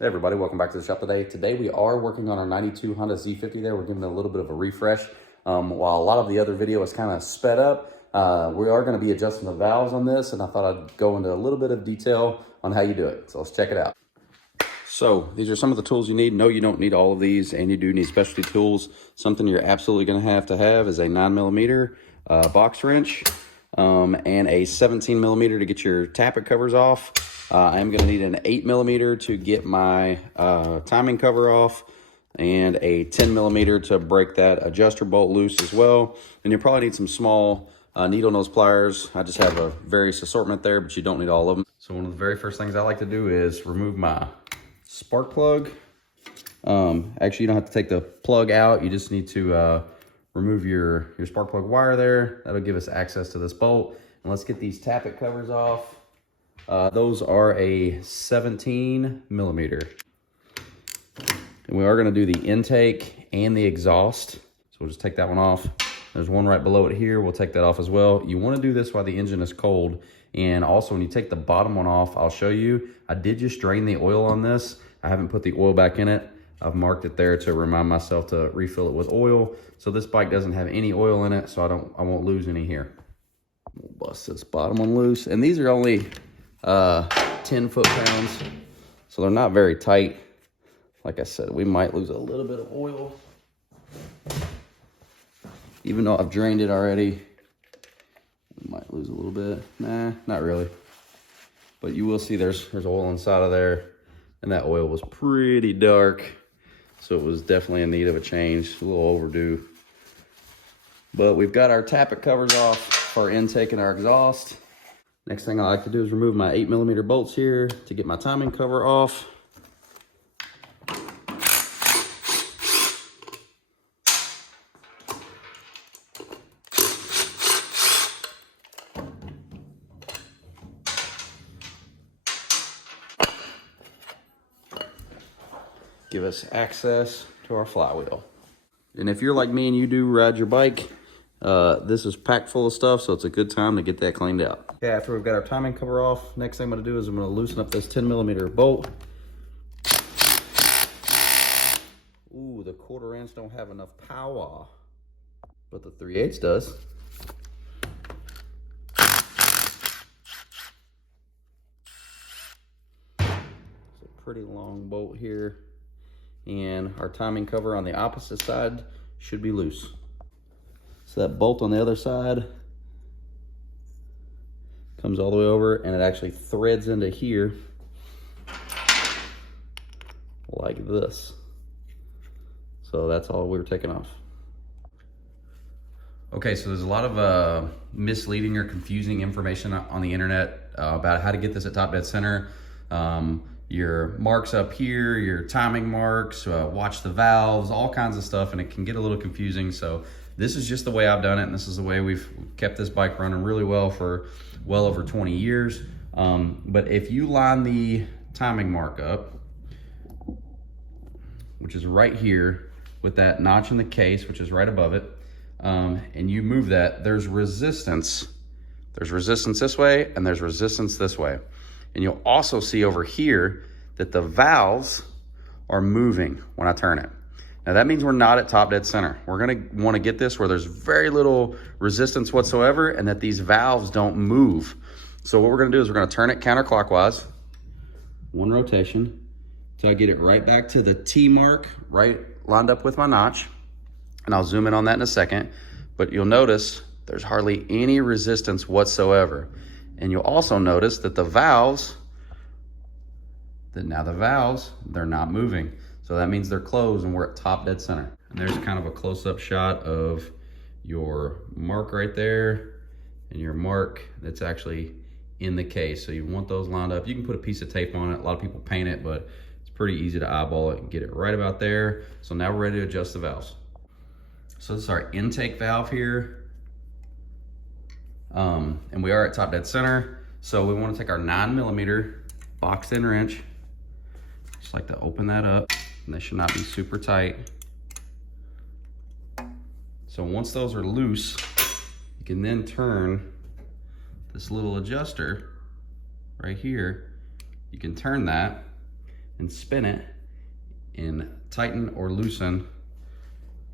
Hey everybody, welcome back to the shop today. Today we are working on our 92 Honda Z50 there. We're giving it a little bit of a refresh. While a lot of the other video is kind of sped up, we are going to be adjusting the valves on this, and I thought I'd go into a little bit of detail on how you do it. So let's check it out. So these are some of the tools you need. No, you don't need all of these, and you do need specialty tools. Something you're absolutely going to have is a 9mm box wrench and a 17mm to get your tappet covers off. I am going to need an 8mm to get my timing cover off, and a 10mm to break that adjuster bolt loose as well. And you'll probably need some small needle nose pliers. I just have a various assortment there, but you don't need all of them. So one of the very first things I like to do is remove my spark plug. Actually, you don't have to take the plug out. You just need to remove your spark plug wire there. That'll give us access to this bolt. And let's get these tappet covers off. Those are a 17mm. And we are going to do the intake and the exhaust. So we'll just take that one off. There's one right below it here. We'll take that off as well. You want to do this while the engine is cold. And also when you take the bottom one off, I'll show you. I did just drain the oil on this. I haven't put the oil back in it. I've marked it there to remind myself to refill it with oil. So this bike doesn't have any oil in it, so I won't lose any here. We'll bust this bottom one loose. And these are only 10 foot-pounds, so they're not very tight. Like I said, we might lose a little bit of oil. Even though I've drained it already, we might lose a little bit. Nah, not really. But you will see there's oil inside of there, and that oil was pretty dark, so it was definitely in need of a change, a little overdue. But we've got our tappet covers off for our intake and our exhaust. Next thing I like to do is remove my 8mm bolts here to get my timing cover off. Give us access to our flywheel. And if you're like me and you do ride your bike, this is packed full of stuff, so it's a good time to get that cleaned out. Okay, after we've got our timing cover off, next thing I'm gonna do is I'm gonna loosen up this 10mm bolt. Ooh, the 1/4 inch don't have enough power, but the 3/8 does. It's a pretty long bolt here. And our timing cover on the opposite side should be loose. So that bolt on the other side comes all the way over, and it actually threads into here like this. So that's all we were taking off. Okay, so there's a lot of misleading or confusing information on the internet about how to get this at top dead center. Your marks up here, your timing marks, watch the valves, all kinds of stuff, and it can get a little confusing. So this is just the way I've done it, and this is the way we've kept this bike running really well for well over 20 years. But if you line the timing mark up, which is right here, with that notch in the case, which is right above it, and you move that, there's resistance. There's resistance this way, and there's resistance this way. And you'll also see over here that the valves are moving when I turn it. Now that means we're not at top dead center. We're gonna wanna get this where there's very little resistance whatsoever and that these valves don't move. So what we're gonna do is we're gonna turn it counterclockwise, one rotation, till I get it right back to the T mark, right lined up with my notch. And I'll zoom in on that in a second. But you'll notice there's hardly any resistance whatsoever. And you'll also notice that the valves, they're not moving. So that means they're closed and we're at top dead center. And there's kind of a close-up shot of your mark right there and your mark that's actually in the case. So you want those lined up. You can put a piece of tape on it. A lot of people paint it, but it's pretty easy to eyeball it and get it right about there. So now we're ready to adjust the valves. So this is our intake valve here. And we are at top dead center. So we want to take our 9mm boxed in wrench. Just like to open that up, and they should not be super tight. So once those are loose, you can then turn this little adjuster right here. You can turn that, and spin it and tighten or loosen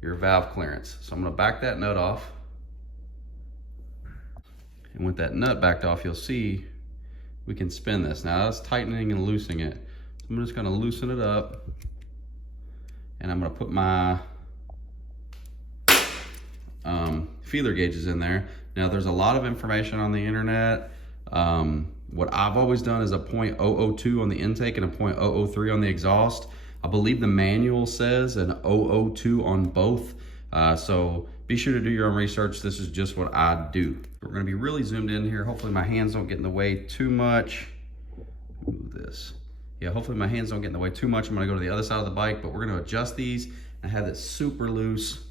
your valve clearance. So I'm gonna back that nut off. And with that nut backed off, you'll see we can spin this. Now that's tightening and loosening it. So I'm just gonna loosen it up, and I'm gonna put my feeler gauges in there. Now there's a lot of information on the internet. What I've always done is a .002 on the intake and a .003 on the exhaust. I believe the manual says an 002 on both. So be sure to do your own research. This is just what I do. We're gonna be really zoomed in here. Hopefully my hands don't get in the way too much. Move this. Yeah, hopefully my hands don't get in the way too much. I'm gonna go to the other side of the bike, but we're gonna adjust these and have this super loose.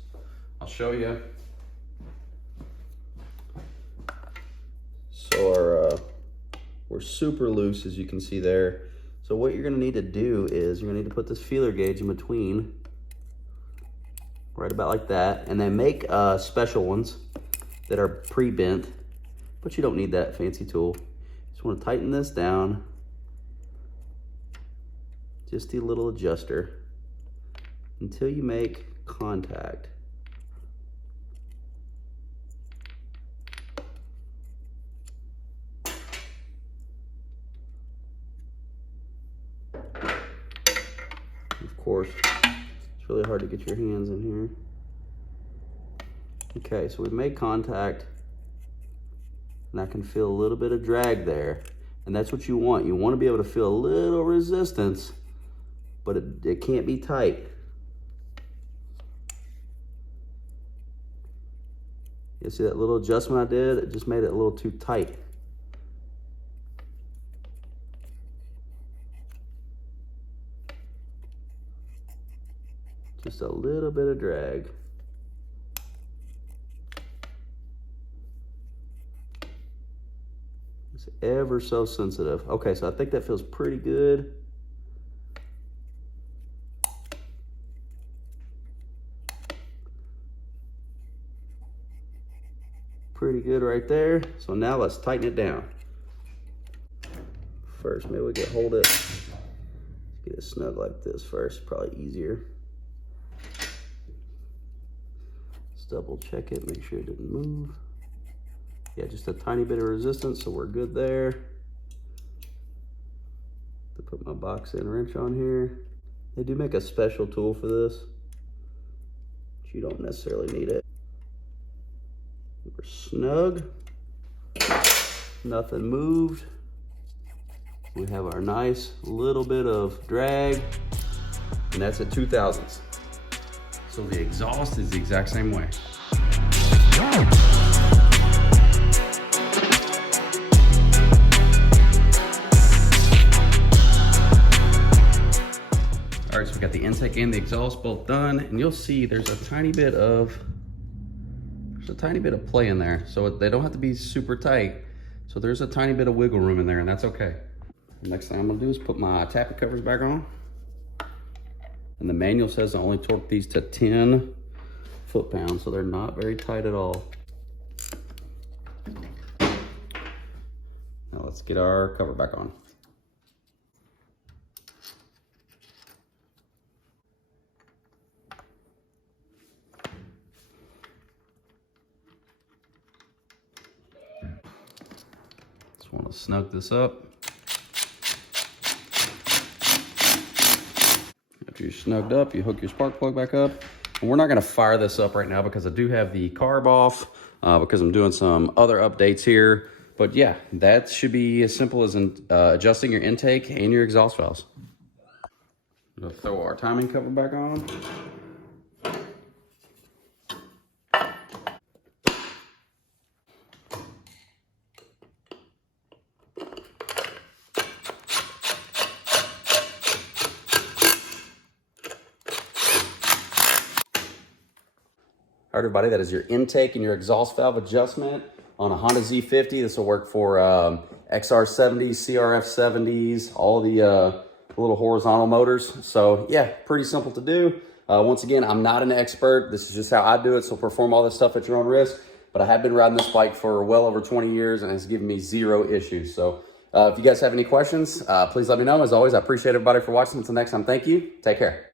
I'll show you. So we're super loose, as you can see there. So what you're gonna need to do is you're gonna need to put this feeler gauge in between, right about like that. And they make special ones that are pre-bent, but you don't need that fancy tool. Just wanna tighten this down. Just the little adjuster until you make contact. Of course, it's really hard to get your hands in here. Okay, so we've made contact, and I can feel a little bit of drag there. And that's what you want. You want to be able to feel a little resistance, but it can't be tight. You see that little adjustment I did? It just made it a little too tight. Just a little bit of drag. It's ever so sensitive. Okay, so I think that feels pretty good. Pretty good right there. So now let's tighten it down. First, maybe we can hold it. Let's get it snug like this first, probably easier. Let's double check it, make sure it didn't move. Yeah, just a tiny bit of resistance, so we're good there. To put my box end wrench on here. They do make a special tool for this, but you don't necessarily need it. We're snug, nothing moved. We have our nice little bit of drag, and that's at 2000s. So the exhaust is the exact same way. All right, so we got the intake and the exhaust both done, and you'll see there's a tiny bit of play in there. So they don't have to be super tight. So there's a tiny bit of wiggle room in there, and that's okay. The next thing I'm gonna do is put my tappet covers back on. And the manual says to only torque these to 10 foot-pounds, so they're not very tight at all. Now let's get our cover back on. Just want to snug this up. After you're snugged up, you hook your spark plug back up. And we're not going to fire this up right now because I do have the carb off because I'm doing some other updates here. But yeah, that should be as simple as adjusting your intake and your exhaust valves. We'll throw our timing cover back on. All right, everybody, that is your intake and your exhaust valve adjustment on a Honda Z50. This will work for XR70s, CRF70s, all the little horizontal motors. So yeah, pretty simple to do. Once again, I'm not an expert. This is just how I do it. So perform all this stuff at your own risk. But I have been riding this bike for well over 20 years and it's given me zero issues. So If you guys have any questions, please let me know. As always, I appreciate everybody for watching. Until next time, thank you. Take care.